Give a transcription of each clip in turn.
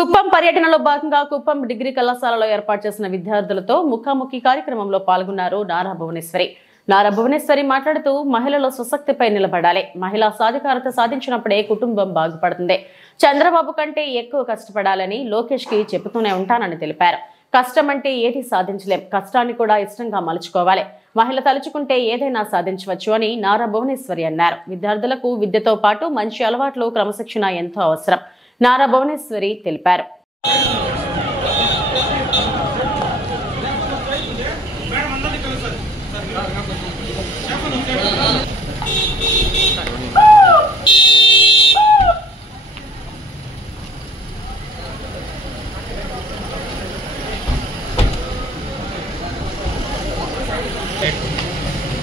కుప్పం పర్యటనలో భాగంగా కుప్పం డిగ్రీ కళాశాలలో ఏర్పాటు చేసిన విద్యార్థులతో ముఖాముఖి కార్యక్రమంలో పాల్గొన్నారు నారా భువనేశ్వరి. నారా భువనేశ్వరి మాట్లాడుతూ మహిళల స్వశక్తిపై నిలబడాలి, మహిళా సాధికారత సాధించినప్పుడే కుటుంబం బాగుపడుతుంది, చంద్రబాబు కంటే ఎక్కువ కష్టపడాలని లోకేష్ కి చెబుతూనే ఉంటానని తెలిపారు. కష్టం అంటే ఏది సాధించలేం, కష్టాన్ని కూడా ఇష్టంగా మలుచుకోవాలి, మహిళ తలుచుకుంటే ఏదైనా సాధించవచ్చు అని నారా భువనేశ్వరి అన్నారు. విద్యార్థులకు విద్యతో పాటు మంచి అలవాట్లు, క్రమశిక్షణ ఎంతో అవసరం నారా భువనేశ్వరి తెలిపారు.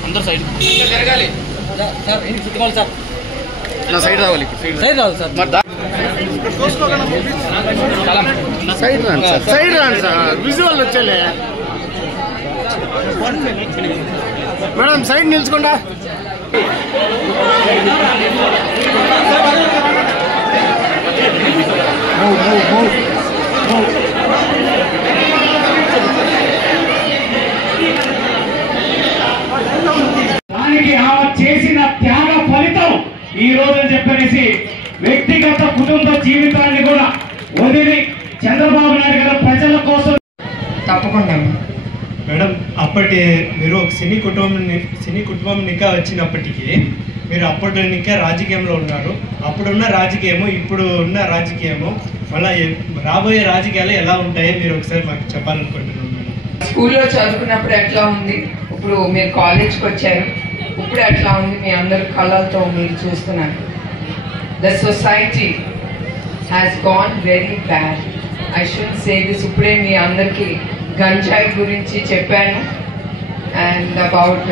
अंदर साइड जरगाली सर इन फुटबॉल सर ना साइड रावाली साइड राవాలి सर మరి సైడ్ రండి సార్ విజువల్ వచ్చేలే మేడం సైడ్ నిల్చుకోండా చేసిన త్యాగ ఫలితం ఈ రోజు చెప్పనేసి వ్యక్తిగత కుటుంబ జీవితాన్ని కూడా వదిలి చంద్రబాబు నాయుడు గారు ప్రజల కోసం తప్పకుండా మేడం అప్పటి మీరు ఒక సినీ కుటుంబం ఇంకా వచ్చినప్పటికీ మీరు అప్పటి ఇంకా రాజకీయంలో ఉన్నారు. అప్పుడున్న రాజకీయము ఇప్పుడు ఉన్న రాజకీయము మళ్ళీ రాబోయే రాజకీయాలు ఎలా ఉంటాయో మీరు ఒకసారి మాకు చెప్పాలనుకుంటున్నాను మేడం. స్కూల్లో చదువుకున్నప్పుడు ఎట్లా ఉంది, ఇప్పుడు మీరు కాలేజ్కి వచ్చారు, ఇప్పుడు ఎట్లా ఉంది మీ అందరి కళ్ళతో మీరు చూస్తున్నారు. The society has gone very bad. I should say this. ఇప్పుడే మీ అందరికీ గంజాయి గురించి చెప్పాను and about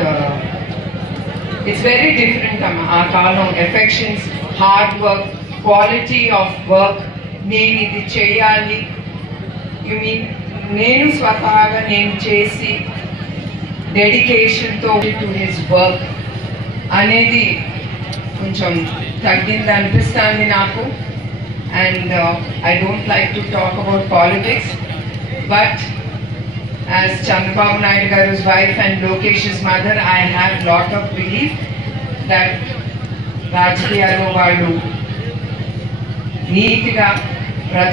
it's very different అమ్మా. ఆ కాలం affections, hard work, quality of work, నేను ఇది చేయాలి, యు మీన్ నేను స్వతహాగా నేను చేసి డెడికేషన్తో టు హిస్ వర్క్ అనేది కొంచెం తగ్గింది అనిపిస్తుంది నాకు. And I don't like to talk about politics, but as Chandrababu Naidu గారు's wife and Lokesh's mother, I have lot of belief that రాజకీయాల్లో వాళ్ళు నీట్గా